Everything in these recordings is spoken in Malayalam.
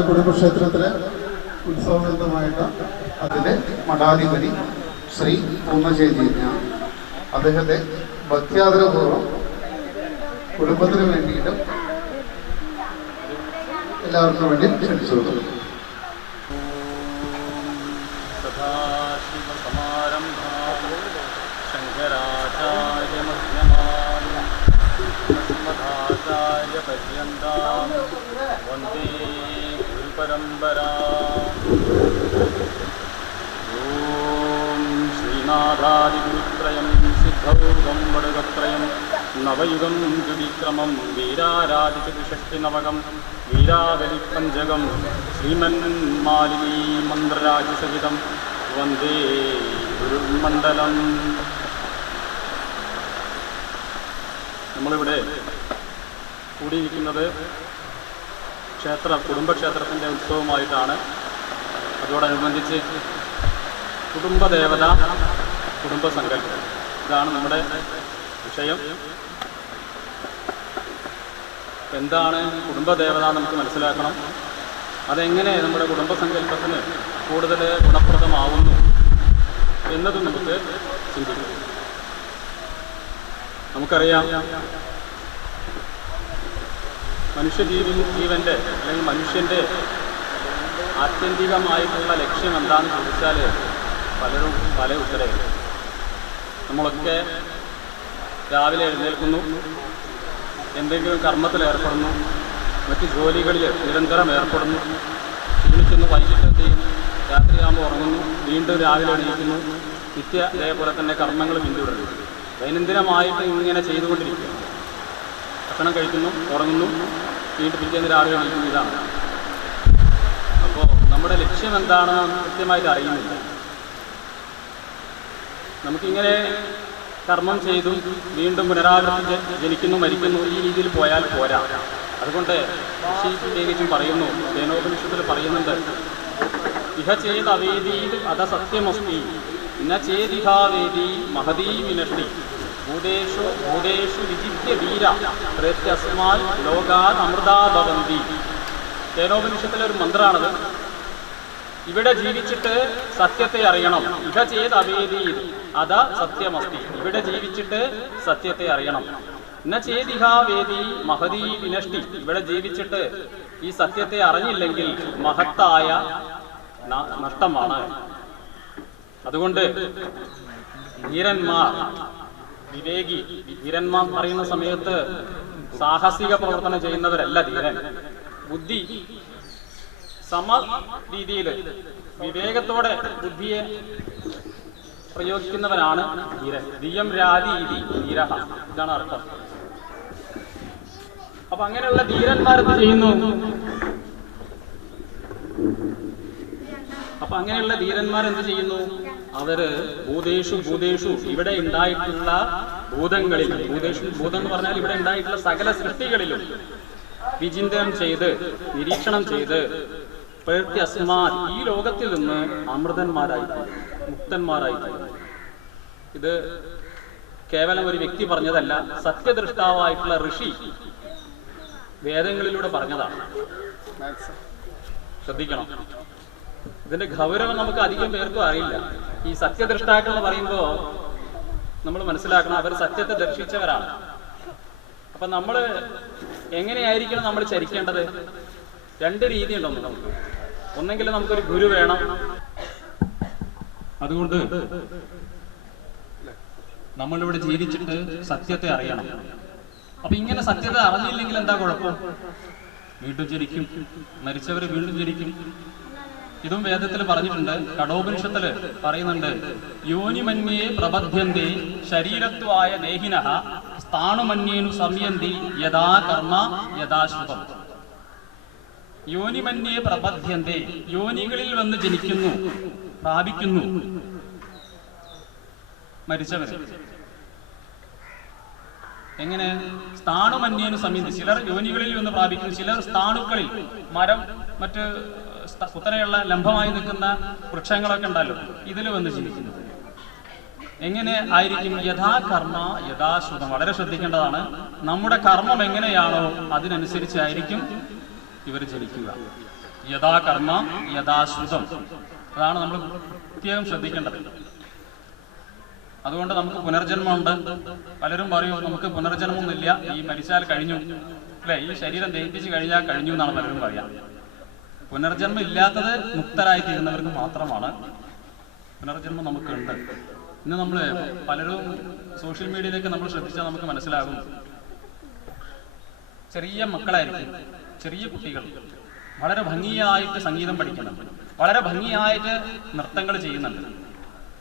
നമ്മുടെ കുടുംബക്ഷേത്രത്തിലെ ഉത്സവബന്ധമായിട്ട് അതിലെ മഠാധിപതി ശ്രീ പൂർണ്ണചൈതന്യ അദ്ദേഹത്തെ ഭക്ത്യാദരപൂർവ്വം കുടുംബത്തിന് വേണ്ടിയിട്ടും എല്ലാവർക്കും വേണ്ടി ക്ഷണിച്ചു കൊടുക്കും. വന്ദേ ഗുരുപരമ്പരാ. ഓം ശ്രീനാഥാദിഗുരുത്രയം സിദ്ധൗകം വടകത്രയം നവയുഗം ദ്വിവിക്രമം വീരാരാധിചതുഷ്ടിനവകം വീരാവലി പഞ്ചകം ശ്രീമന്മാലിനീ മന്ത്രരാജസഹിതം വന്ദേ ഗുരുമണ്ഡലം. നമ്മളിവിടെ കൂടിയിരിക്കുന്നത് കുടുംബക്ഷേത്രത്തിൻ്റെ ഉത്സവമായിട്ടാണ്. അതോടനുബന്ധിച്ച് കുടുംബദേവത, കുടുംബസങ്കല്പം, ഇതാണ് നമ്മുടെ വിഷയം. എന്താണ് കുടുംബദേവത നമുക്ക് മനസ്സിലാക്കണം. അതെങ്ങനെ നമ്മുടെ കുടുംബസങ്കല്പത്തിന് കൂടുതൽ ഗുണപ്രദമാവുന്നു എന്നതും നമുക്ക് ചിന്തിക്കാം. നമുക്കറിയാം, ജീവൻ്റെ അല്ലെങ്കിൽ മനുഷ്യൻ്റെ ആത്യന്തികമായിട്ടുള്ള ലക്ഷ്യം എന്താണെന്ന് ചോദിച്ചാൽ പലരും പല ഉത്തരവ്. നമ്മളൊക്കെ രാവിലെ എഴുന്നേൽക്കുന്നു, എന്തെങ്കിലും കർമ്മത്തിൽ ഏർപ്പെടുന്നു, മറ്റ് ജോലികളിൽ നിരന്തരം ഏർപ്പെടുന്നു, ക്ഷീണിക്കുന്നു, വൈകിട്ട് എന്ത് ചെയ്യും, രാത്രിയാകുമ്പോൾ ഉറങ്ങുന്നു, വീണ്ടും രാവിലെ എണീക്കുന്നു, നിത്യ അതേപോലെ തന്നെ കർമ്മങ്ങൾ പിന്തുടരുന്നു. ദൈനംദിനമായിട്ട് ഇങ്ങനെ ചെയ്തുകൊണ്ടിരിക്കുന്നു. ഭക്ഷണം കഴിക്കുന്നു, ഉറങ്ങുന്നു, വീണ്ടും പിറ്റേന്ന് രാവിലെ എണീക്കുന്നു. ഇതാണ്. അപ്പോൾ നമ്മുടെ ലക്ഷ്യം എന്താണെന്ന് കൃത്യമായിട്ട് അറിയുന്നില്ല. നമുക്കിങ്ങനെ കർമ്മം ചെയ്തു വീണ്ടും പുനരാവൃത്തി ജനിക്കുന്നു, മരിക്കുന്നു, ഈ രീതിയിൽ പോയാൽ പോരാ. അതുകൊണ്ട് ഋഷി പ്രത്യേകിച്ചും പറയുന്നു, കേനോപനിഷത്തിൽ പറയുന്നുണ്ട്, ഇഹ ചേത് അവേദീ അത സത്യമസ്തി ന ചേദിഹാവേദി മഹതീ വിനഷ്ടി ഭൂതേഷു ഭൂതേഷു വിജിത്യ വീര പ്രത്യസ്മാൽ ലോകാത് അമൃതാ ഭവന്തി. കേനോപനിഷത്തിലെ ഒരു മന്ത്രമാണത്. ഇവിടെ ജീവിച്ചിട്ട് സത്യത്തെ അറിയണം. ഇഹ ചേത് അവേദീ അത സത്യമസ്തി. ഇവിടെ ജീവിച്ചിട്ട് സത്യത്തെ അറിയണം. ന ചേദിഹാവേദി മഹതീ വിനഷ്ടി. ഇവിടെ ജീവിച്ചിട്ട് ഈ സത്യത്തെ അറിഞ്ഞില്ലെങ്കിൽ മഹത്തായ നഷ്ടമാണ്. അതുകൊണ്ട് ധീരന്മാർ, വിവേകി, ധീരന്മാർ പറയുന്ന സമയത്ത് സാഹസിക പ്രവർത്തനം ചെയ്യുന്നവരല്ല ധീരൻ. ബുദ്ധി സമ രീതിയിൽ വിവേകത്തോടെ ബുദ്ധിയെ പ്രയോഗിക്കുന്നവനാണ് ധീരൻ. ധിയം രാതി ധീരഹ, ഇതാണ് അർത്ഥം. അപ്പൊ അങ്ങനെയുള്ള ധീരന്മാരെന്ത് ചെയ്യുന്നു? അപ്പൊ അങ്ങനെയുള്ള ധീരന്മാരെന്ത് ചെയ്യുന്നു? അവര് ഭൂതേഷു ഇവിടെ ഉണ്ടായിട്ടുള്ള ഭൂതങ്ങളിൽ, ഭൂതം എന്ന് പറഞ്ഞാൽ ഇവിടെ ഉണ്ടായിട്ടുള്ള സകല സൃഷ്ടികളിലും വിചിന്തനം ചെയ്ത്, നിരീക്ഷണം ചെയ്ത്, പ്രത്യസ്മാത് ഈ ലോകത്തിൽ നിന്ന് അമൃതന്മാരായിട്ടുണ്ട്, മുക്തന്മാരായിട്ടുണ്ട്. ഇത് കേവലം ഒരു വ്യക്തി പറഞ്ഞതല്ല, സത്യദൃഷ്ടാവായിട്ടുള്ള ഋഷി വേദങ്ങളിലൂടെ പറഞ്ഞതാണ്. ശ്രദ്ധിക്കണം, ഇതിന്റെ ഗൗരവം നമുക്ക് അധികം പേർക്കും അറിയില്ല. ഈ സത്യദൃഷ്ടാക്കൾ എന്ന് പറയുമ്പോൾ നമ്മൾ മനസ്സിലാക്കണം, അവർ സത്യത്തെ ദർശിച്ചവരാണ്. അപ്പൊ നമ്മൾ എങ്ങനെയായിരിക്കണം നമ്മൾ ചരിക്കേണ്ടത്? രണ്ട് രീതി ഉണ്ടെന്ന് നമുക്ക്. ഒന്നെങ്കിൽ നമുക്കൊരു ഗുരു വേണം. അതുകൊണ്ട് നമ്മളിവിടെ ജീവിച്ചിട്ട് സത്യത്തെ അറിയണം. അപ്പൊ ഇങ്ങനെ സത്യത അറിഞ്ഞില്ലെങ്കിൽ എന്താ കുഴപ്പം? വീണ്ടും ജനിക്കും, മരിച്ചവര് വീണ്ടും ജനിക്കും. ഇതും വേദത്തിൽ പറഞ്ഞിട്ടുണ്ട്. കഠോപനിഷത്തില് പറയുന്നുണ്ട്, യോനിമന്യേ പ്രബധ്യന്തി ശരീരത്വായ ദേഹിനഃ സ്ഥാണുമന്യേനു സംയന്തി യഥാ കർമ്മ യഥാശ്രുതം. യോനിമന്യേ പ്രബധ്യന്തി, യോനികളിൽ വന്ന് ജനിക്കുന്നു, പ്രാപിക്കുന്നു മരിച്ചവര്. എങ്ങനെ? സ്ഥാണുമന്യേനു സംയന്തി. ചിലർ യോനികളിൽ വന്ന് പ്രാപിക്കുന്നു, ചിലർ സ്ഥാണുക്കളിൽ, മരം, മറ്റ് കുത്തനെയുള്ള ലംബമായി നിൽക്കുന്ന വൃക്ഷങ്ങളൊക്കെ ഉണ്ടല്ലോ, ഇതിൽ വന്ന് ജീവിക്കുന്നത്. എങ്ങനെ ആയിരിക്കും? യഥാ കർമ്മ യഥാശ്രുതം. വളരെ ശ്രദ്ധിക്കേണ്ടതാണ്. നമ്മുടെ കർമ്മം എങ്ങനെയാണോ അതിനനുസരിച്ചായിരിക്കും ഇവർ ജനിക്കുക. യഥാ കർമ്മ യഥാശ്രുതം. അതാണ് നമ്മൾ പ്രത്യേകം ശ്രദ്ധിക്കേണ്ടത്. അതുകൊണ്ട് നമുക്ക് പുനർജന്മമുണ്ട്. പലരും പറയും നമുക്ക് പുനർജന്മമൊന്നുമില്ല, ഈ മരിച്ചാൽ കഴിഞ്ഞു, അല്ലെ, ഈ ശരീരം ദഹിപ്പിച്ച് കഴിഞ്ഞാൽ കഴിഞ്ഞു എന്നാണ് പലരും പറയാം. പുനർജന്മം ഇല്ലാത്തത് മുക്തരായി തീരുന്നവർക്ക് മാത്രമാണ്. പുനർജന്മം നമുക്കുണ്ട്. ഇന്ന് നമ്മൾ പലരും സോഷ്യൽ മീഡിയയിലേക്ക് നമ്മൾ ശ്രദ്ധിച്ചാൽ നമുക്ക് മനസ്സിലാകും, ചെറിയ മക്കളായിരിക്കും, ചെറിയ കുട്ടികൾ വളരെ ഭംഗിയായിട്ട് സംഗീതം പഠിക്കുന്നുണ്ട്, വളരെ ഭംഗിയായിട്ട് നൃത്തങ്ങൾ ചെയ്യുന്നുണ്ട്.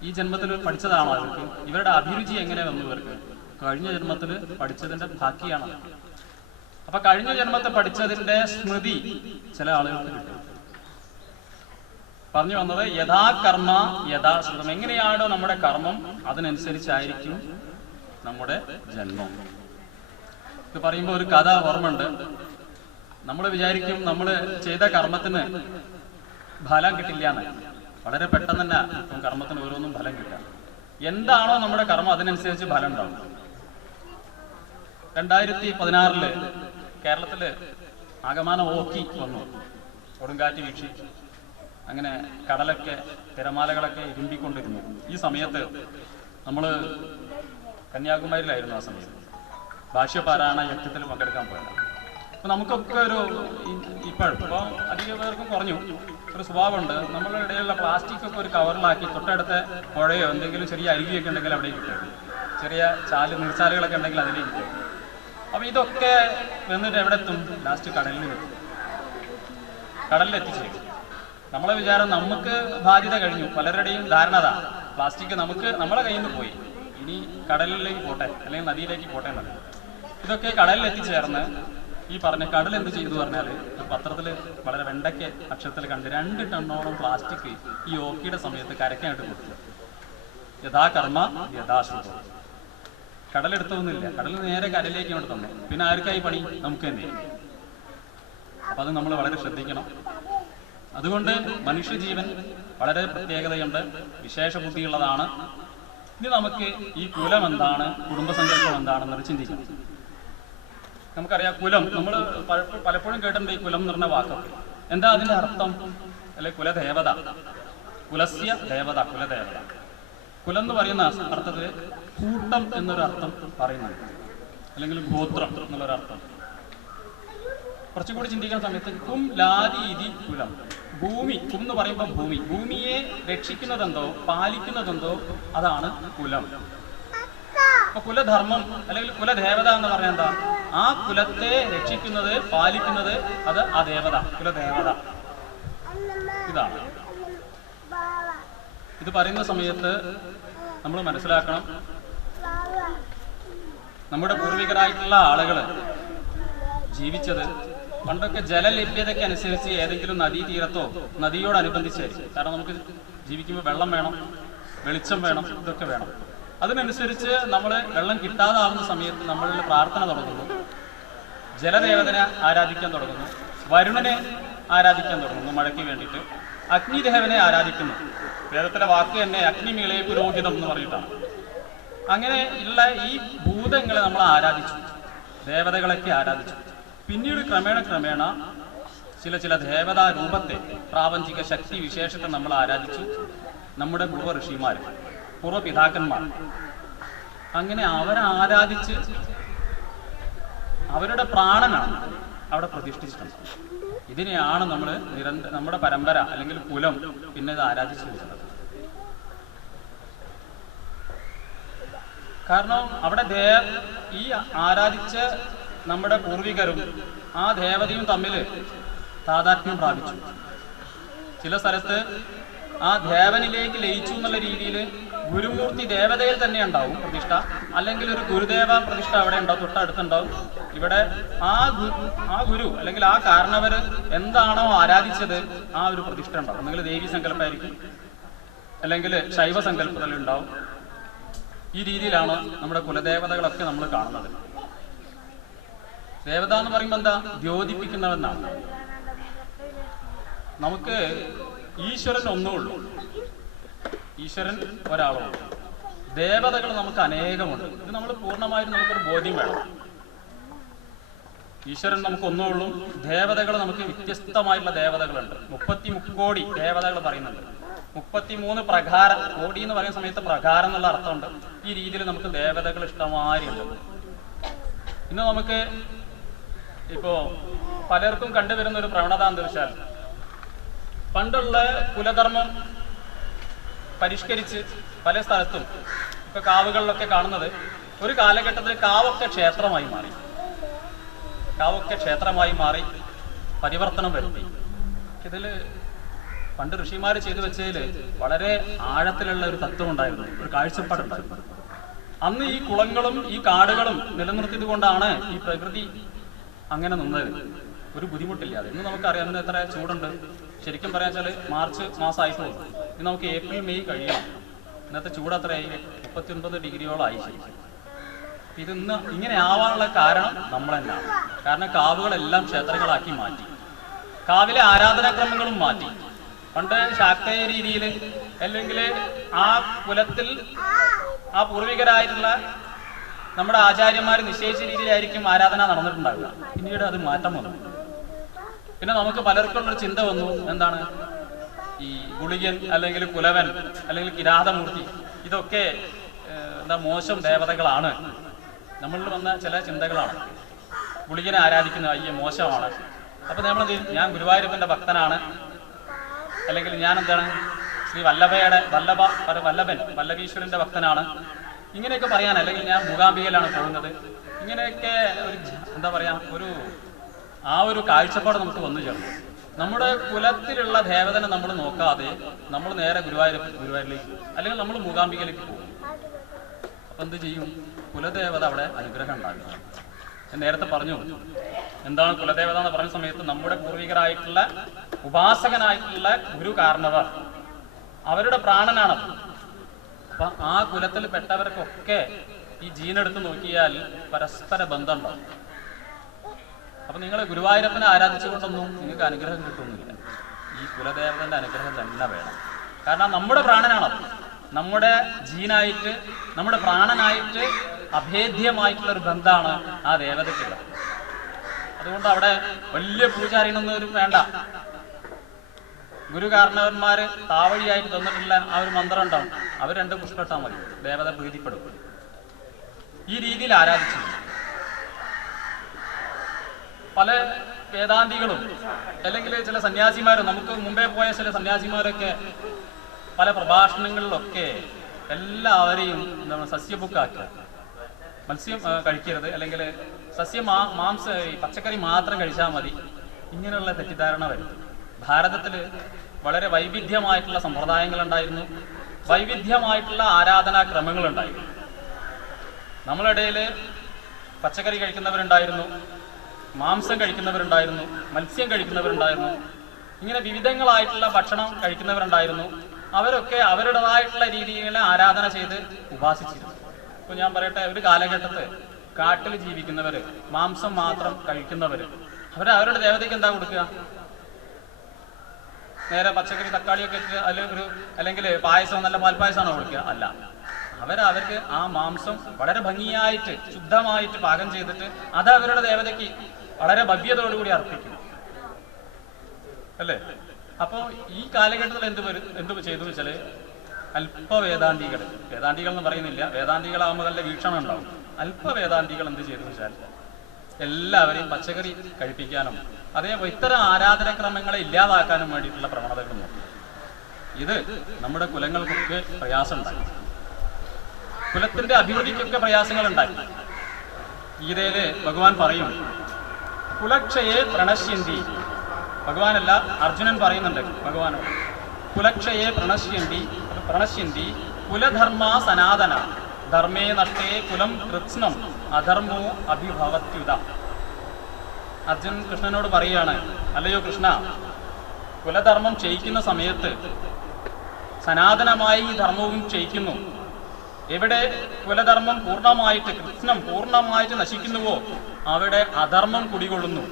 ഈ ജന്മത്തിൽ പഠിച്ചതാണോ അവർക്ക്? ഇവരുടെ അഭിരുചി എങ്ങനെ വന്നു? ഇവർക്ക് കഴിഞ്ഞ ജന്മത്തിൽ പഠിച്ചതിന്റെ ബാക്കിയാണ്. അപ്പൊ കഴിഞ്ഞ ജന്മത്തിൽ പഠിച്ചതിന്റെ സ്മൃതി ചില ആളുകൾക്ക് കിട്ടും. പറഞ്ഞു വന്നത് യഥാ കർമ്മ യഥാശ്രുതം. എങ്ങനെയാണോ നമ്മുടെ കർമ്മം അതിനനുസരിച്ചായിരിക്കും നമ്മുടെ ജന്മം. ഇത് പറയുമ്പോൾ ഒരു കഥ ഓർമ്മയുണ്ട്. നമ്മൾ വിചാരിക്കും നമ്മൾ ചെയ്ത കർമ്മത്തിന് ഫലം കിട്ടില്ല എന്ന്. വളരെ പെട്ടെന്ന് തന്നെ ഇപ്പം കർമ്മത്തിന് ഓരോന്നും ഫലം കിട്ടാം. എന്താണോ നമ്മുടെ കർമ്മം അതിനനുസരിച്ച് ഫലം ഉണ്ടാവും. 2016 കേരളത്തില് ആകമാനം ഓക്കി വന്നു, കൊടുങ്കാറ്റ് വീക്ഷി, അങ്ങനെ കടലൊക്കെ തിരമാലകളൊക്കെ ഇരുമ്പിക്കൊണ്ടിരുന്നു. ഈ സമയത്ത് നമ്മൾ കന്യാകുമാരിയിലായിരുന്നു. ആ സമയത്ത് ഭാഷ്യപാരായണ യജ്ഞത്തിൽ പങ്കെടുക്കാൻ പോയത്. അപ്പൊ നമുക്കൊക്കെ ഒരു ഇപ്പോൾ അധിക പേർക്കും കുറഞ്ഞു ഒരു സ്വഭാവമുണ്ട്. നമ്മളുടെ ഇടയിലുള്ള പ്ലാസ്റ്റിക് ഒക്കെ ഒരു കവറിലാക്കി തൊട്ടടുത്ത പുഴയോ എന്തെങ്കിലും ചെറിയ അരുവിയൊക്കെ ഉണ്ടെങ്കിൽ അവിടെ കിട്ടും, ചെറിയ നീർച്ചാലുകളൊക്കെ ഉണ്ടെങ്കിൽ അതിലേക്ക് കിട്ടും. അപ്പൊ ഇതൊക്കെ വന്നിട്ട് എവിടെ എത്തും? ലാസ്റ്റ് കടലിലെത്തിച്ചേരും. നമ്മളെ വിചാരം നമുക്ക് ബാധ്യത കഴിഞ്ഞു, പലരുടെയും ധാരണത പ്ലാസ്റ്റിക് നമ്മളെ കയ്യിൽ നിന്ന് പോയി, ഇനി കടലിലേക്ക് പോട്ടെ അല്ലെങ്കിൽ നദിയിലേക്ക് പോട്ടെ എന്നത്. ഇതൊക്കെ കടലിൽ എത്തിച്ചേർന്ന് ഈ പറഞ്ഞ കടൽ എന്ത് ചെയ്തു പറഞ്ഞാൽ പത്രത്തിൽ വളരെ വെണ്ടയ്ക്ക് അക്ഷരത്തിൽ കണ്ട് 2 ടണ്ണോളം പ്ലാസ്റ്റിക് ഈ ഓക്കിയുടെ സമയത്ത് കരയ്ക്കായിട്ട് കൊടുത്തു. യഥാ കർമ്മ യഥാശ്രുതം. കടലെടുത്തൊന്നുമില്ല, കടൽ നേരെ കരയിലേക്ക് കൊണ്ട് തന്നു. പിന്നെ ആർക്കായി പണി? നമുക്ക് തന്നെ. അപ്പൊ അത് നമ്മൾ വളരെ ശ്രദ്ധിക്കണം. അതുകൊണ്ട് മനുഷ്യജീവൻ വളരെ പ്രത്യേകതയുണ്ട്, വിശേഷ ബുദ്ധിയുള്ളതാണ്. ഇനി നമുക്ക് ഈ കുലം എന്താണ്, കുടുംബസങ്കല്പം എന്താണെന്നത് ചിന്തിക്കണം. നമുക്കറിയാം കുലം, നമ്മൾ പലപ്പോഴും കേട്ടിട്ടുണ്ട് ഈ കുലം എന്ന് പറഞ്ഞ വാക്കൊക്കെ. എന്താ അതിന്റെ അർത്ഥം? അല്ലെ കുലദേവത, കുലസ്യ ദേവത, കുലദേവത. കുലം എന്ന് പറയുന്ന അർത്ഥത്തിൽ കൂട്ടം എന്നൊരു അർത്ഥം പറയുന്നുണ്ട്, അല്ലെങ്കിൽ ഗോത്രം എന്നുള്ളൊരർത്ഥം. കുറച്ചുകൂടി ചിന്തിക്കുന്ന സമയത്ത് കും ലാദി ഇതി കുലം. ഭൂമി, കും എന്ന് പറയുമ്പോൾ ഭൂമി, ഭൂമിയെ രക്ഷിക്കുന്നതെന്തോ പാലിക്കുന്നതെന്തോ അതാണ് കുലം. അപ്പൊ കുലധർമ്മം അല്ലെങ്കിൽ കുലദേവത എന്ന് പറഞ്ഞാൽ എന്താ? ആ കുലത്തെ രക്ഷിക്കുന്നത് പാലിക്കുന്നത് അത് ആ ദേവത, കുലദേവത. ഇതാണ്. ഇത് പറയുന്ന സമയത്ത് നമ്മൾ മനസ്സിലാക്കണം, നമ്മുടെ പൂർവികരായിട്ടുള്ള ആളുകൾ ജീവിച്ചത് പണ്ടൊക്കെ ജലലഭ്യതയ്ക്ക് അനുസരിച്ച് ഏതെങ്കിലും നദീതീരത്തോ നദിയോടനുബന്ധിച്ചായിരിക്കും. കാരണം നമുക്ക് ജീവിക്കുമ്പോൾ വെള്ളം വേണം, വെളിച്ചം വേണം, ഇതൊക്കെ വേണം. അതിനനുസരിച്ച് നമ്മൾ വെള്ളം കിട്ടാതാവുന്ന സമയത്ത് നമ്മളിൽ പ്രാർത്ഥന തുടങ്ങുന്നു, ജലദേവതനെ ആരാധിക്കാൻ തുടങ്ങുന്നു, വരുണനെ ആരാധിക്കാൻ തുടങ്ങുന്നു മഴയ്ക്ക് വേണ്ടിയിട്ട്, അഗ്നിദേവനെ ആരാധിക്കുന്നു. വേദത്തിലെ വാക്ക് തന്നെ അഗ്നിമീളെ പുരോഹിതം എന്ന് പറഞ്ഞിട്ടാണ്. അങ്ങനെ ഉള്ള ഈ ഭൂതങ്ങളെ നമ്മൾ ആരാധിച്ചു, ദേവതകളൊക്കെ ആരാധിച്ചു. പിന്നീട് ക്രമേണ ചില ദേവതാ രൂപത്തെ, പ്രാപഞ്ചിക ശക്തി വിശേഷത്തെ നമ്മൾ ആരാധിച്ചു. നമ്മുടെ പൂർവ്വ ഋഷിമാർ, പൂർവ്വ പിതാക്കന്മാർ, അങ്ങനെ അവരെ ആരാധിച്ച് അവരുടെ പ്രാണനാണ് അവിടെ പ്രതിഷ്ഠിച്ചിട്ടുണ്ട്. ഇതിനെയാണ് നമ്മൾ നമ്മുടെ പരമ്പര അല്ലെങ്കിൽ കുലം പിന്നെ ഇത് ആരാധിച്ചു വരുന്നത്. കാരണം അവിടെ ഈ ആരാധിച്ച നമ്മുടെ പൂർവികരും ആ ദേവതയും തമ്മിൽ താദാത്മ്യം പ്രാപിച്ചു. ചില സ്ഥലത്ത് ആ ദേവനിലേക്ക് ലയിച്ചു എന്നുള്ള രീതിയിൽ ഗുരുമൂർത്തി ദേവതയിൽ തന്നെ ഉണ്ടാവും പ്രതിഷ്ഠ, അല്ലെങ്കിൽ ഒരു ഗുരുദേവ പ്രതിഷ്ഠ അവിടെ ഉണ്ടാവും, തൊട്ടടുത്തുണ്ടാവും. ഇവിടെ ആ ഗുരു അല്ലെങ്കിൽ ആ കാരണവർ എന്താണോ ആരാധിച്ചത് ആ ഒരു പ്രതിഷ്ഠ ഉണ്ടാവും. ഒന്നെങ്കിൽ ദേവി സങ്കല്പമായിരിക്കും, അല്ലെങ്കിൽ ശൈവ സങ്കല്പത്തിൽ ഉണ്ടാവും. ഈ രീതിയിലാണ് നമ്മുടെ കുലദേവതകളൊക്കെ നമ്മൾ കാണുന്നത്. ദേവത എന്ന് പറയുമ്പോൾ എന്താ? ദ്യോതിപ്പിക്കുന്നവെന്നാണ്. നമുക്ക് ഈശ്വരൻ ഒന്നേ ഉള്ളൂ, ഈശ്വരൻ ഒരാളോ. ദേവതകൾ നമുക്ക് അനേകമുണ്ട്. ഇത് നമ്മൾ പൂർണ്ണമായും നമുക്കൊരു ബോധ്യം വേണം. ഈശ്വരൻ നമുക്ക് ഒന്നുള്ളൂ. ദേവതകൾ നമുക്ക് വ്യത്യസ്തമായിട്ടുള്ള ദേവതകളുണ്ട്. 33 കോടി ദേവതകൾ പറയുന്നുണ്ട്. 33 പ്രകാരം, കോടി എന്ന് പറയുന്ന സമയത്ത് പ്രകാരം എന്നുള്ള അർത്ഥമുണ്ട്. ഈ രീതിയിൽ നമുക്ക് ദേവതകൾ ഇഷ്ടമാരിയുണ്ട്. ഇന്ന് നമുക്ക് ഇപ്പോൾ പലർക്കും കണ്ടുവരുന്ന ഒരു പ്രവണത എന്താ വെച്ചാൽ, പണ്ടുള്ള കുലധർമ്മം പരിഷ്കരിച്ച് പല സ്ഥലത്തും ഇപ്പൊ കാവുകളിലൊക്കെ കാണുന്നത്, ഒരു കാലഘട്ടത്തിൽ കാവൊക്കെ ക്ഷേത്രമായി മാറി പരിവർത്തനം വരുത്തി. ഇതിൽ പണ്ട് ഋഷിമാർ ചെയ്തു വെച്ചതിൽ വളരെ ആഴത്തിലുള്ള ഒരു തത്വം ഉണ്ടായിരുന്നു, ഒരു കാഴ്ചപ്പാടുണ്ടായിരുന്നു. അന്ന് ഈ കുളങ്ങളും ഈ കാടുകളും നിലനിർത്തിയത് കൊണ്ടാണ് ഈ പ്രകൃതി അങ്ങനെ നിന്നത്, ഒരു ബുദ്ധിമുട്ടില്ലാതെ. ഇന്ന് നമുക്കറിയാം ഇന്ന് എത്ര ചൂടുണ്ട്. ശരിക്കും പറയാൻ വെച്ചാൽ മാർച്ച് മാസമായിട്ടുള്ളൂ. ഇന്ന് നമുക്ക് ഏപ്രിൽ മെയ് കഴിയണം. ഇന്നത്തെ ചൂട് അത്രയായി 39 ഡിഗ്രിയോളമായി ശരിക്കും. ഇത് ഇന്ന് ഇങ്ങനെ ആവാനുള്ള കാരണം നമ്മൾ തന്നെയാണ്. കാരണം കാവുകളെല്ലാം ക്ഷേത്രങ്ങളാക്കി മാറ്റി, കാവിലെ ആരാധനാക്രമങ്ങളും മാറ്റി. പണ്ട് ശാക്തേയ രീതിയിൽ അല്ലെങ്കിൽ ആ കുലത്തിൽ ആ പൂർവികരായിട്ടുള്ള നമ്മുടെ ആചാര്യന്മാർ നിശ്ചയിച്ച രീതിയിലായിരിക്കും ആരാധന നടന്നിട്ടുണ്ടാവുക. പിന്നീട് അത് മാറ്റം വന്നു. പിന്നെ നമുക്ക് പലർക്കുള്ളൊരു ചിന്ത വന്നു, എന്താണ് ഈ ഗുളികൻ അല്ലെങ്കിൽ കുലവൻ അല്ലെങ്കിൽ കിരാതമൂർത്തി, ഇതൊക്കെ എന്താ മോശം ദേവതകളാണ്. നമ്മളിൽ വന്ന ചില ചിന്തകളാണ്. ഗുളികനെ ആരാധിക്കുന്നത് അയ്യ മോശമാണ്. അപ്പം നമ്മൾ ഞാൻ ഗുരുവായൂരപ്പൻ്റെ ഭക്തനാണ്, അല്ലെങ്കിൽ ഞാൻ എന്താണ് ശ്രീ വല്ലഭീശ്വരൻ്റെ ഭക്തനാണ്, ഇങ്ങനെയൊക്കെ പറയാൻ, അല്ലെങ്കിൽ ഞാൻ മൂകാംബികയിലാണ് പോകുന്നത്, ഇങ്ങനെയൊക്കെ ഒരു എന്താ പറയുക, ഒരു കാഴ്ചപ്പാട് നമുക്ക് വന്നു ചേർന്നു. നമ്മുടെ കുലത്തിലുള്ള ദേവതനെ നമ്മൾ നോക്കാതെ നമ്മൾ നേരെ ഗുരുവായൂരിലേക്ക് അല്ലെങ്കിൽ നമ്മൾ മൂകാംബികയിലേക്ക് പോകും. അപ്പം എന്ത് ചെയ്യും? കുലദേവത അവിടെ അനുഗ്രഹം ഉണ്ടാകും. ഞാൻ നേരത്തെ പറഞ്ഞു എന്താണ് കുലദേവത എന്ന് പറഞ്ഞ സമയത്ത്, നമ്മുടെ പൂർവികരായിട്ടുള്ള ഉപാസകനായിട്ടുള്ള ഗുരു കാരണവർ, അവരുടെ പ്രാണനാണത്. അപ്പൊ ആ കുലത്തിൽ പെട്ടവർക്കൊക്കെ ഈ ജീനെടുത്ത് നോക്കിയാൽ പരസ്പര ബന്ധമുണ്ടാവും. അപ്പൊ നിങ്ങൾ ഗുരുവായൂരപ്പനെ ആരാധിച്ചുകൊണ്ടൊന്നും നിങ്ങൾക്ക് അനുഗ്രഹം കിട്ടുന്നില്ല. ഈ കുലദേവതന്റെ അനുഗ്രഹം തന്നെ വേണം. കാരണം നമ്മുടെ പ്രാണനാണത്. നമ്മുടെ ജീനായിട്ട്, നമ്മുടെ പ്രാണനായിട്ട് അഭേദ്യമായിട്ടുള്ള ഒരു ബന്ധമാണ് ആ ദേവതയ്ക്കുള്ള. അതുകൊണ്ട് അവിടെ വലിയ പൂജാരിനൊന്നും വേണ്ട. ഗുരു കാരണവന്മാര് താവഴിയായിട്ട് തന്നിട്ടുള്ള ആ ഒരു മന്ത്രം ഉണ്ടാവും, അവർ 2 പുഷ്പിട്ടാൽ മതി, ദേവത പ്രീതിപ്പെടും. ഈ രീതിയിൽ ആരാധിച്ചു. പല വേദാന്തികളും അല്ലെങ്കിൽ ചില സന്യാസിമാരും, നമുക്ക് മുമ്പേ പോയ ചില സന്യാസിമാരൊക്കെ പല പ്രഭാഷണങ്ങളിലൊക്കെ എല്ലാവരെയും സസ്യബുക്കാക്കുക, മത്സ്യം കഴിക്കരുത്, അല്ലെങ്കിൽ പച്ചക്കറി മാത്രം കഴിച്ചാൽ മതി, ഇങ്ങനെയുള്ള തെറ്റിദ്ധാരണ വരും. ഭാരതത്തിൽ വളരെ വൈവിധ്യമായിട്ടുള്ള സമ്പ്രദായങ്ങളുണ്ടായിരുന്നു, വൈവിധ്യമായിട്ടുള്ള ആരാധനാക്രമങ്ങളുണ്ടായിരുന്നു. നമ്മളിടയിൽ പച്ചക്കറി കഴിക്കുന്നവരുണ്ടായിരുന്നു, മാംസം കഴിക്കുന്നവരുണ്ടായിരുന്നു, മത്സ്യം കഴിക്കുന്നവരുണ്ടായിരുന്നു, ഇങ്ങനെ വിവിധങ്ങളായിട്ടുള്ള ഭക്ഷണം കഴിക്കുന്നവരുണ്ടായിരുന്നു. അവരൊക്കെ അവരുടേതായിട്ടുള്ള രീതിയിൽ ആരാധന ചെയ്ത് ഉപാസിച്ചിരുന്നു. ഇപ്പോൾ ഞാൻ പറയട്ടെ, ഒരു കാലഘട്ടത്ത് കാട്ടിൽ ജീവിക്കുന്നവര്, മാംസം മാത്രം കഴിക്കുന്നവര്, അവരുടെ ദേവതയ്ക്ക് എന്താ കൊടുക്കുക? നേരെ പച്ചക്കറി തക്കാളിയൊക്കെ ഇട്ട് അല്ലെങ്കിൽ പായസം, നല്ല പാൽപ്പായസമാണോ കൊടുക്കുക? അല്ല. അവർക്ക് ആ മാംസം വളരെ ഭംഗിയായിട്ട് ശുദ്ധമായിട്ട് പാകം ചെയ്തിട്ട് അത് അവരുടെ ദേവതയ്ക്ക് വളരെ ഭവ്യതയോടുകൂടി അർപ്പിക്കും, അല്ലേ? അപ്പോൾ ഈ കാലഘട്ടത്തിൽ എന്ത് ചെയ്തു വെച്ചാൽ, വേദാന്തികൾ എന്ന് പറയുന്നില്ല, വേദാന്തികളാകുമ്പോൾ നല്ല വീക്ഷണം ഉണ്ടാവും. വേദാന്തികൾ എന്ത് ചെയ്തു വെച്ചാൽ എല്ലാവരെയും പച്ചക്കറി കഴിപ്പിക്കാനും അതേപോലെ ഇത്തരം ആരാധനക്രമങ്ങളെ ഇല്ലാതാക്കാനും വേണ്ടിയിട്ടുള്ള പ്രവണതകൾ നോക്കും. ഇത് നമ്മുടെ കുലങ്ങൾക്കൊക്കെ പ്രയാസം ഉണ്ടാക്കി, കുലത്തിന്റെ അഭിവൃദ്ധിക്കൊക്കെ പ്രയാസങ്ങൾ ഉണ്ടാക്കി. ഗീതയില് ഭഗവാൻ പറയും, കുലക്ഷയെ ഭഗവാനല്ല അർജുനൻ പറയുന്നുണ്ട് ഭഗവാനോട്, കുലക്ഷയെ പ്രണശ്യന്തി കുലധർമ്മ സനാതന ധർമ്മേ നഷ്ടേ കുലം കൃത്സ്നം അധർമ്മോ അഭിഭവത്യുത. അർജുൻ കൃഷ്ണനോട് പറയുകയാണ്, അല്ലയോ കൃഷ്ണ, കുലധർമ്മം ക്ഷയിക്കുന്ന സമയത്ത് സനാതനമായി ഈ ധർമ്മവും ക്ഷയിക്കുന്നു. എവിടെ കുലധർമ്മം പൂർണ്ണമായിട്ട് കൃത്സ്നം പൂർണ്ണമായിട്ട് നശിക്കുന്നുവോ അവിടെ അധർമ്മം കുടികൊള്ളുന്നു.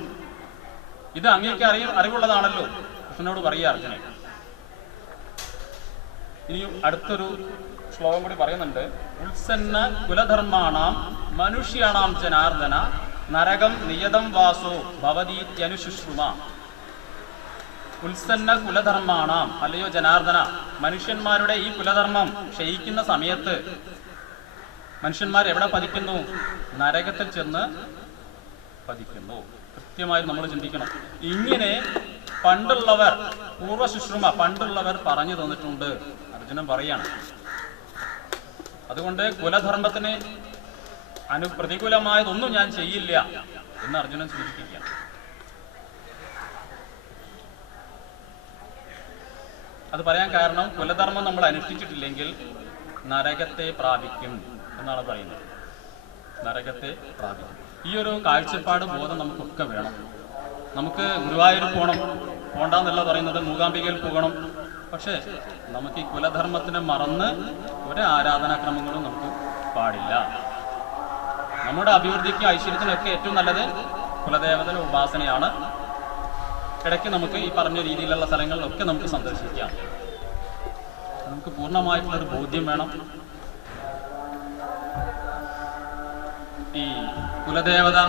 ഇത് അങ്ങേക്ക് അറിവുള്ളതാണല്ലോ. കൃഷ്ണനോട് പറയുക അർജുനൻ. ഇനി അടുത്തൊരു ശ്ലോകം കൂടി പറയുന്നുണ്ട്, ഉത്സന്ന കുലധർമാണാം മനുഷ്യാണാം ജനാർദ്ദന നരകം നിയതം വാസോ ഭവതീത്യനുശുശ്രുമ. ഉത്സന്ന കുലധർമ്മാണാം. അല്ലയോ ജനാർദ്ദന, മനുഷ്യന്മാരുടെ ഈ കുലധർമ്മം ക്ഷയിക്കുന്ന സമയത്ത് മനുഷ്യന്മാർ എവിടെ പതിക്കുന്നു? നരകത്തിൽ ചെന്ന് പതിക്കുന്നു. കൃത്യമായി നമ്മൾ ചിന്തിക്കണം. ഇങ്ങനെ പണ്ടുള്ളവർ, പൂർവശുശ്രുമ പണ്ടുള്ളവർ പറഞ്ഞു തന്നിട്ടുണ്ട്. അർജുനൻ പറയാണ്. അതുകൊണ്ട് കുലധർമ്മത്തിന് പ്രതികൂലമായതൊന്നും ഞാൻ ചെയ്യില്ല എന്ന് അർജുനൻ സൂചിപ്പിക്കുക. അത് പറയാൻ കാരണം കുലധർമ്മം നമ്മൾ അനുഷ്ഠിച്ചിട്ടില്ലെങ്കിൽ നരകത്തെ പ്രാപിക്കും എന്നാണ് പറയുന്നത്. നരകത്തെ പ്രാപിക്കും. ഈ ഒരു കാഴ്ചപ്പാട് ബോധം നമുക്കൊക്കെ വേണം. നമുക്ക് ഗുരുവായൂർ പോകണ്ടെന്നല്ല പറയുന്നത്, മൂകാംബികയിൽ പോകണം. പക്ഷേ നമുക്ക് ഈ കുലധർമ്മത്തിനെ മറന്ന് ഒരു ആരാധനാക്രമങ്ങളും നമുക്ക് പാടില്ല. നമ്മുടെ അഭിവൃദ്ധിക്കും ഐശ്വര്യത്തിനൊക്കെ ഏറ്റവും നല്ലത് കുലദേവതയുടെ ഉപാസനയാണ്. ഇടയ്ക്ക് നമുക്ക് ഈ പറഞ്ഞ രീതിയിലുള്ള സ്ഥലങ്ങളിലൊക്കെ നമുക്ക് സന്ദർശിക്കാം. നമുക്ക് പൂർണ്ണമായിട്ടുള്ളൊരു ബോധ്യം വേണം. ഈ കുലദേവത,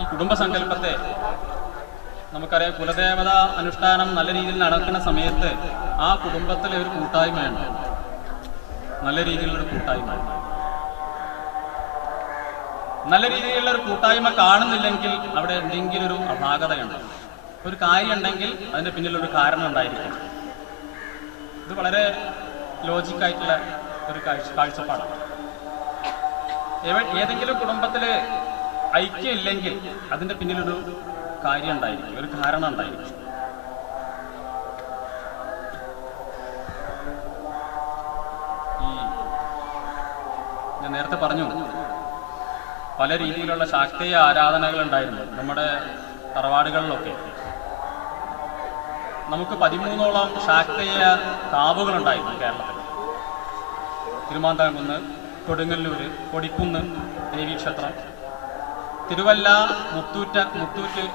ഈ കുടുംബസങ്കല്പത്തെ നമുക്കറിയാം. കുലദേവത അനുഷ്ഠാനം നല്ല രീതിയിൽ നടക്കുന്ന സമയത്ത് ആ കുടുംബത്തിലെ ഒരു കൂട്ടായ്മയുണ്ട്, നല്ല രീതിയിലുള്ളൊരു കൂട്ടായ്മ. നല്ല രീതിയിലുള്ള ഒരു കൂട്ടായ്മ കാണുന്നില്ലെങ്കിൽ അവിടെ എന്തെങ്കിലും ഒരു അപാകതയുണ്ട്. ഒരു കാര്യം ഉണ്ടെങ്കിൽ അതിൻ്റെ പിന്നിലൊരു കാരണം ഉണ്ടായിരിക്കും. ഇത് വളരെ ലോജിക്കായിട്ടുള്ള ഒരു കാഴ്ചപ്പാടാണ്. ഏതെങ്കിലും കുടുംബത്തിൽ ഐക്യം ഇല്ലെങ്കിൽ അതിൻ്റെ പിന്നിലൊരു കാര്യം ഉണ്ടായിരിക്കും, ഒരു കാരണം ഉണ്ടായിരിക്കും. ഞാൻ നേരത്തെ പറഞ്ഞു, പല രീതിയിലുള്ള ശാക്തീയ ആരാധനകൾ ഉണ്ടായിരുന്നു നമ്മുടെ തറവാടുകളിലൊക്കെ. നമുക്ക് 13ഓളം ശാക്തീയ കാവുകളുണ്ടായിരുന്നു കേരളത്തിൽ. തിരുമാന്താംകുന്ന്, കൊടുങ്ങല്ലൂര്, കൊടിക്കുന്ന് ദേവീക്ഷേത്രം, തിരുവല്ല മുത്തൂറ്റ്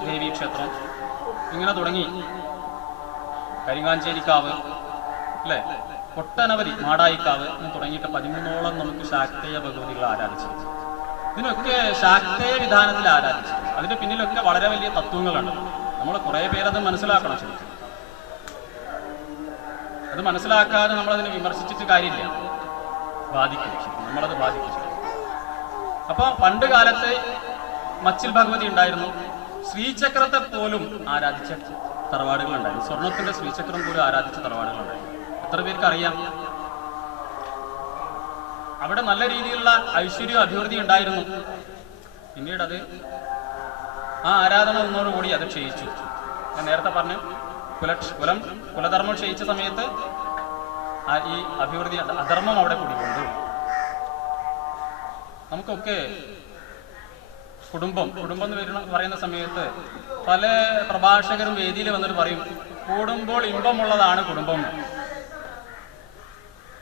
ദേവീക്ഷേത്രം, ഇങ്ങനെ തുടങ്ങി കരിങ്ങാഞ്ചേരിക്കാവ്, അല്ലേ, ഒട്ടനവധി മാടായിക്കാവ് എന്ന് തുടങ്ങിയിട്ട് 13ഓളം നമുക്ക് ശാക്തീയ ഭഗവതികളെ ആരാധിച്ചു. ഇതിനൊക്കെ ശാക്തീയ വിധാനത്തിൽ ആരാധിച്ചു. അതിന്റെ പിന്നിലൊക്കെ വളരെ വലിയ തത്വങ്ങളുണ്ട്. നമ്മൾ കുറേ പേരത് മനസ്സിലാക്കണം. ശരിക്കും അത് മനസ്സിലാക്കാതെ നമ്മളതിനെ വിമർശിച്ചിട്ട് കാര്യമില്ല. ബാധിക്കും, നമ്മളത് ബാധിക്കും. അപ്പൊ പണ്ട് കാലത്ത് മച്ചിൽ ഭഗവതി ഉണ്ടായിരുന്നു. ശ്രീചക്രത്തെ പോലും ആരാധിച്ച തറവാടുകളുണ്ടായിരുന്നു. സ്വർണത്തിന്റെ ശ്രീചക്രം പോലും ആരാധിച്ച തറവാടുകളുണ്ടായിരുന്നു. എത്ര പേർക്ക് അറിയാം? അവിടെ നല്ല രീതിയിലുള്ള ഐശ്വര്യ അഭിവൃദ്ധി ഉണ്ടായിരുന്നു. പിന്നീട് അത് ആ ആരാധന ഒന്നോടുകൂടി അത് ക്ഷയിച്ചു. ഞാൻ നേരത്തെ പറഞ്ഞു, കുലധർമ്മം ക്ഷയിച്ച സമയത്ത് ഈ അഭിവൃദ്ധി, അധർമ്മം അവിടെ കുടികൊണ്ടു. നമുക്കൊക്കെ കുടുംബം എന്ന് പറയുന്ന സമയത്ത് പല പ്രഭാഷകരും വേദിയിൽ വന്നിട്ട് പറയും, കൂടുമ്പോൾ ഇമ്പമുള്ളതാണ് കുടുംബം.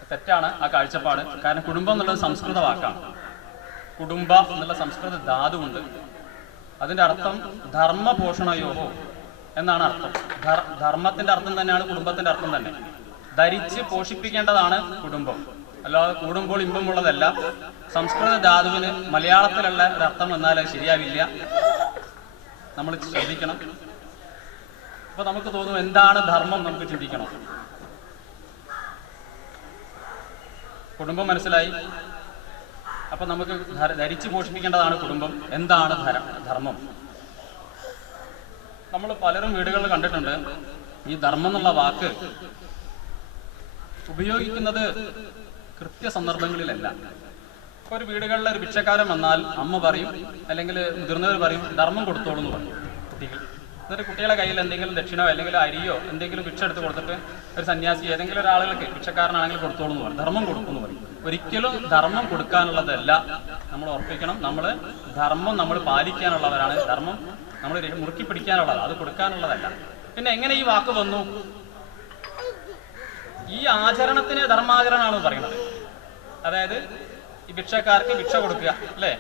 തെറ്റാണ് ആ കാഴ്ചപ്പാട്. കാരണം കുടുംബം എന്നുള്ളത് സംസ്കൃത വാക്കാണ്. കുടുംബ എന്നുള്ള സംസ്കൃത ധാതുവുണ്ട്. അതിന്റെ അർത്ഥം ധർമ്മപോഷണയോഹോ എന്നാണ് അർത്ഥം. ധർമ്മത്തിന്റെ അർത്ഥം തന്നെയാണ് കുടുംബത്തിന്റെ അർത്ഥം തന്നെ. ധരിച്ച് പോഷിപ്പിക്കേണ്ടതാണ് കുടുംബം, അല്ലാതെ കൂടുമ്പോൾ ഇമ്പമുള്ളതല്ല. സംസ്കൃത ധാതുവിന് മലയാളത്തിലുള്ള ഒരർത്ഥം വന്നാൽ അത് ശരിയാവില്ല. നമ്മൾ ശ്രദ്ധിക്കണം. അപ്പൊ നമുക്ക് തോന്നും എന്താണ് ധർമ്മം, നമുക്ക് ചിന്തിക്കണം. കുടുംബം മനസ്സിലായി. അപ്പൊ നമുക്ക് ധരിച്ച് പോഷിപ്പിക്കേണ്ടതാണ് കുടുംബം. എന്താണ് ധർമ്മം? നമ്മൾ പലരും വീടുകളിൽ കണ്ടിട്ടുണ്ട്, ഈ ധർമ്മം എന്നുള്ള വാക്ക് ഉപയോഗിക്കുന്നത് കൃത്യസന്ദർഭങ്ങളിലല്ല. ഇപ്പോൾ ഒരു വീടുകളിൽ ഒരു ഭിക്ഷക്കാരൻ വന്നാൽ അമ്മ പറയും, അല്ലെങ്കിൽ മുതിർന്നവർ പറയും, ധർമ്മം കൊടുത്തോളൂ എന്ന് പറയും കുട്ടികൾ. എന്നിട്ട് കുട്ടികളെ കയ്യിൽ എന്തെങ്കിലും ദക്ഷിണോ അല്ലെങ്കിൽ അരിയോ എന്തെങ്കിലും ഭിക്ഷ എടുത്ത് കൊടുത്തിട്ട് ഒരു സന്യാസി ഏതെങ്കിലും ഒരാളുകൾക്ക് ഭിക്ഷക്കാരനാണെങ്കിൽ കൊടുത്തോളൂ എന്ന് പറയും, ധർമ്മം കൊടുക്കുമെന്ന് പറയും. ഒരിക്കലും ധർമ്മം കൊടുക്കാനുള്ളതല്ല. നമ്മൾ ഉറപ്പിക്കണം, ധർമ്മം നമ്മൾ പാലിക്കാനുള്ളവരാണ്. ധർമ്മം നമ്മൾ മുറുക്കി പിടിക്കാനുള്ളത്, അത് കൊടുക്കാനുള്ളതല്ല. പിന്നെ എങ്ങനെ ഈ വാക്ക് വന്നു? ഈ ആചരണത്തിന് ധർമാചരണമാണ് പറയുന്നത്. അതായത് ഈ ഭിക്ഷക്കാർക്ക് ഭിക്ഷ കൊടുക്കുക, അല്ലേ?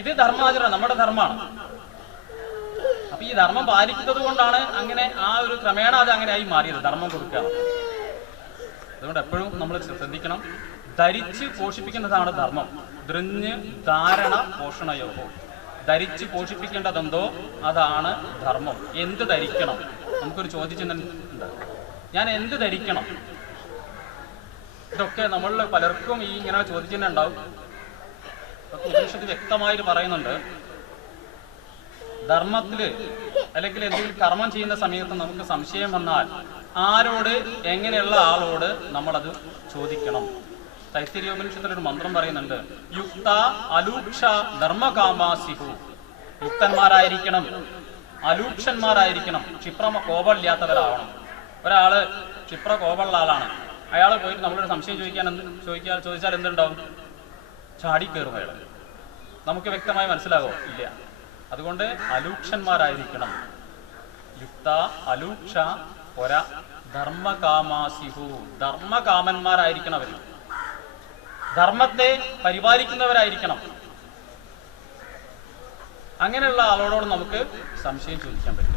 ഇത് ധർമാചരണം, നമ്മുടെ ധർമ്മമാണ്. അപ്പൊ ഈ ധർമ്മം പാലിക്കുന്നത് കൊണ്ടാണ് അങ്ങനെ ആ ഒരു ക്രമേണ അത് അങ്ങനെ ആയി മാറിയത്, ധർമ്മം കൊടുക്കുക. അതുകൊണ്ട് എപ്പോഴും നമ്മൾ ശ്രദ്ധിക്കണം, ധരിച്ച് പോഷിപ്പിക്കുന്നതാണ് ധർമ്മം. ധൃഞ്ഞ് ധാരണ പോഷണയോഗം. ധരിച്ച് പോഷിപ്പിക്കേണ്ടതെന്തോ അതാണ് ധർമ്മം. എന്ത് ധരിക്കണം? നമുക്കൊരു ചോദ്യചിഹ്നമുണ്ട്. ഞാൻ എന്ത് ധരിക്കണം? ഇതൊക്കെ നമ്മളിൽ പലർക്കും ഈ ഇങ്ങനെ ചോദ്യചിഹ്നം ഉണ്ടാവും. ഉപനിഷത്ത് വ്യക്തമായിട്ട് പറയുന്നുണ്ട്, ധർമ്മത്തിൽ അല്ലെങ്കിൽ എന്തെങ്കിലും കർമ്മം ചെയ്യുന്ന സമയത്ത് നമുക്ക് സംശയം വന്നാൽ ആരോട്, എങ്ങനെയുള്ള ആളോട് നമ്മളത് ചോദിക്കണം. തൈത്തിരീയോപനിഷത്തിലൊരു മന്ത്രം പറയുന്നുണ്ട്, യുക്ത അലൂക്ഷ ധർമ്മകാമാസിഹു. യുക്തന്മാരായിരിക്കണം, അലൂക്ഷന്മാരായിരിക്കണം, ക്ഷിപ്ര കോപമില്ലാത്തവരാവണം. ഒരാള് ക്ഷിപ്ര കോപമുള്ള ആളാണ്, അയാൾ പോയിട്ട് നമ്മളൊരു സംശയം ചോദിച്ചാൽ എന്തുണ്ടാവും? ചാടിക്കയറും അയാൾ. നമുക്ക് വ്യക്തമായി മനസ്സിലാകോ? ഇല്ല. അതുകൊണ്ട് അലൂക്ഷന്മാരായിരിക്കണം. യുക്ത അലൂക്ഷ ഒര ധർമ്മകാമാസിഹു. ധർമ്മകാമന്മാരായിരിക്കണം അവർ. ധർമ്മത്തെ പരിപാലിക്കുന്നവരായിരിക്കണം. അങ്ങനെയുള്ള ആളോട് നമുക്ക് സംശയം ചോദിക്കാൻ പറ്റും.